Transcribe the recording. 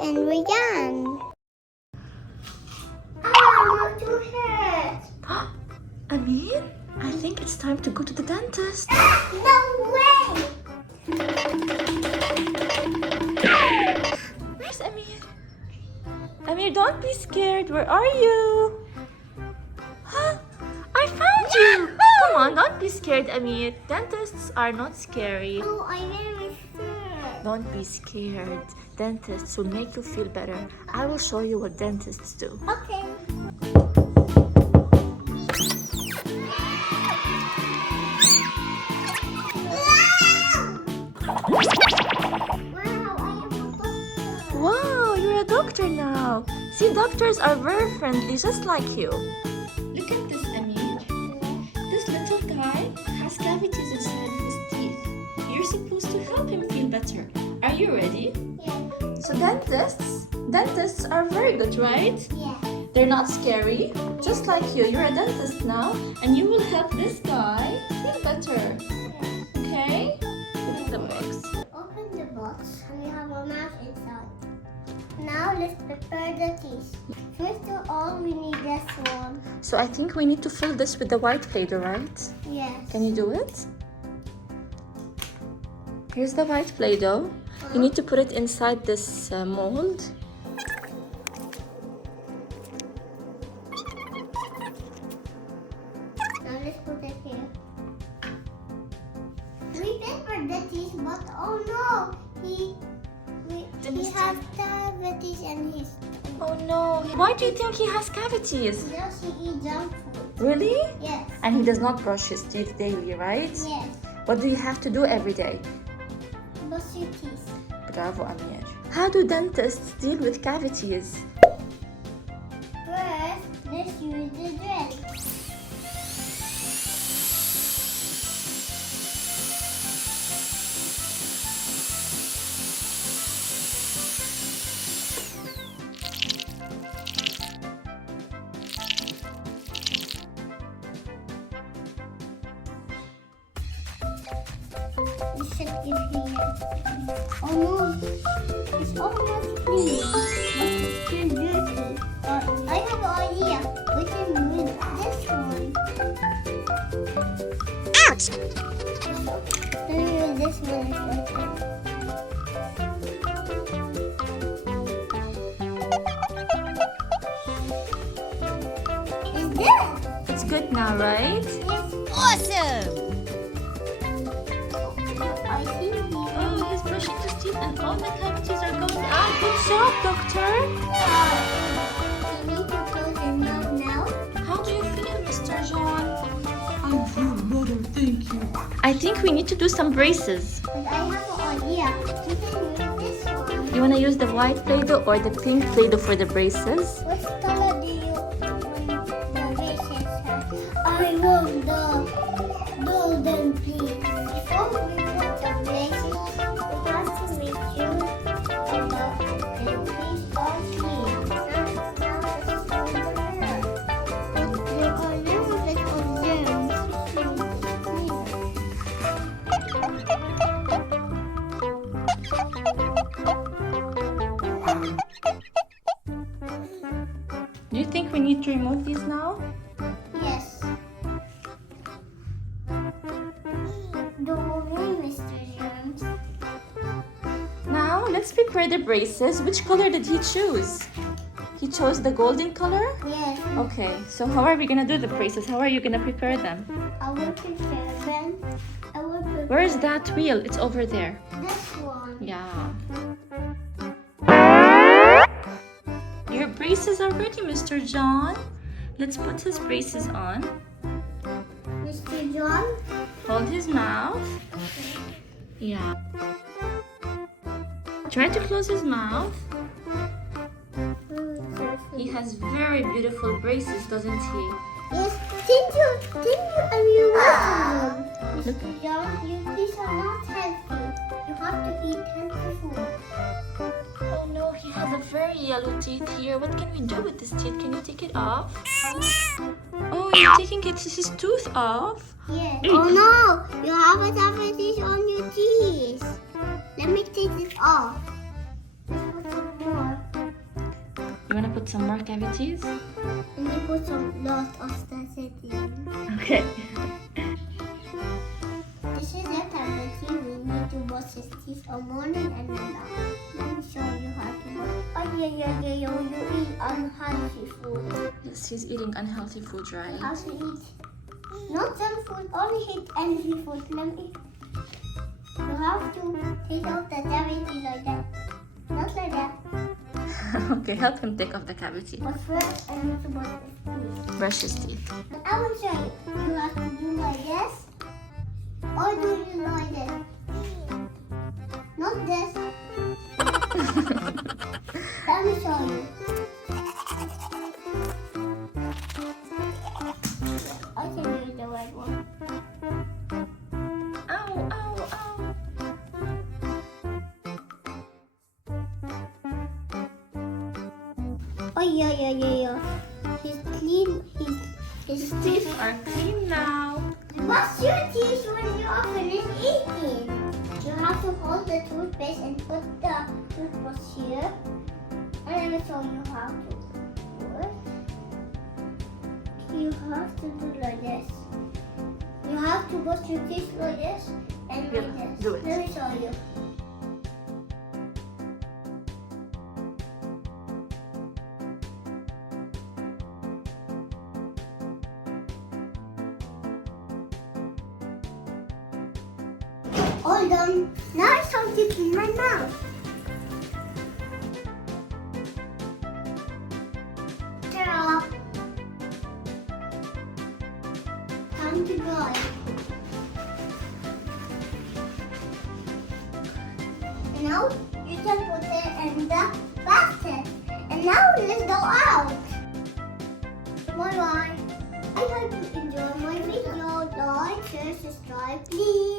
and Ryan. My two hurts. Amir, I think it's time to go to the dentist. No way! Where's Amir? Amir, don't be scared. Where are you? Huh? I found you! Come on, don't be scared, Amir. Dentists are not scary. Oh, I'm very scared. Don't be scared. Dentists will make you feel better. I will show you what dentists do. Okay. Wow, you're a doctor now. See, doctors are very friendly, just like you. Look at this, Amir. This little guy has cavities inside his teeth. You're supposed to help him feel better. Are you ready? Yeah. So dentists are very good, right? Yeah. They're not scary, just like you. You're a dentist now, and you will help this guy feel better. Okay? Look at the box. Open the box and we have a map inside. Now let's prepare the teeth. First of all, we need this one. So I think we need to fill this with the white Play-Doh, right? Yes. Can you do it? Here's the white Play-Doh. You need to put it inside this mold. Now let's put it here. We prepared the teeth, but oh no, he has cavities in his stomach. Oh no. Why do you think he has cavities? Does he eat junk food? Really? Yes. And he does not brush his teeth daily, right? Yes. What do you have to do every day? Brush your teeth. Bravo, Amir. How do dentists deal with cavities? First, let's use the drill. We should give here. Oh no, it's almost clean, but it's still dirty. I have an idea. We can use this one. Ouch! Let me use this one as well. It's good. It's good now, right? Yes. Awesome! I see here. Oh, he's brushing his teeth and all the cavities are going out. Good job, doctor! You need to close your mouth now. How do you feel, Mr. John? I feel better, thank you. I think we need to do some braces. But I have an idea. We can use this one. You want to use the white Play-Doh or the pink Play-Doh for the braces? What color do you want the braces have? I want the golden, please. Before we put the braces, we have to make sure about the piece are clean. Now let's fold the hair. But there are a little bit of germs. Do you think we need to remove these now? Yes. Don't worry, Mr. Germs. Now, let's prepare the braces. Which color did he choose? He chose the golden color? Yes. Okay, so how are we going to do the braces? How are you going to prepare them? I will prepare them. I will prepare Where is that wheel? It's over there. this one. Yeah. Your braces are ready, Mr. John. Let's put his braces on. Mr. John? Hold his mouth. Yeah. Try to close his mouth. He has very beautiful braces, doesn't he? Yes. Did you want them? Mr. John, these are not healthy. You have to eat healthy food. Oh no, he has a very yellow teeth here. What can we do with this teeth? Can you take it off? Oh, you're taking his tooth off? Yes. Oh no, you have a diabetes on your teeth. Let me take this off. Let's put some more. You want to put some more cavities? And you put some lot of statin. Okay. This is a cavity. We need to wash his teeth a morning and a night. Let me show you how to wash. Oh yeah. You eat unhealthy food. Yes, he's eating unhealthy food, right? How to eat? Not junk food. Only eat healthy food. Let me. You have to take out the cavity like that. Not like that. Okay, help him take off the cavity. But first, I need to brush his teeth. Brush his teeth. I will show you. You have to do like this. Or do you like this? Not this. Let me show you. I can use the red one. Ow, ow, ow. Oh yeah. He's clean. His Teeth are clean now. Wash your teeth when you are finished eating. You have to hold the toothpaste and put the toothbrush here. And let me show you how to do it. You have to do like this. You have to brush your teeth like this and Yeah, like this. do it. Let me show you. All done. Now it's time to clean my mouth. Turn off. Time to dry. Now you can put it in the basket. And now let's go out. Bye bye. I hope you enjoy my video. Like, share, subscribe, please.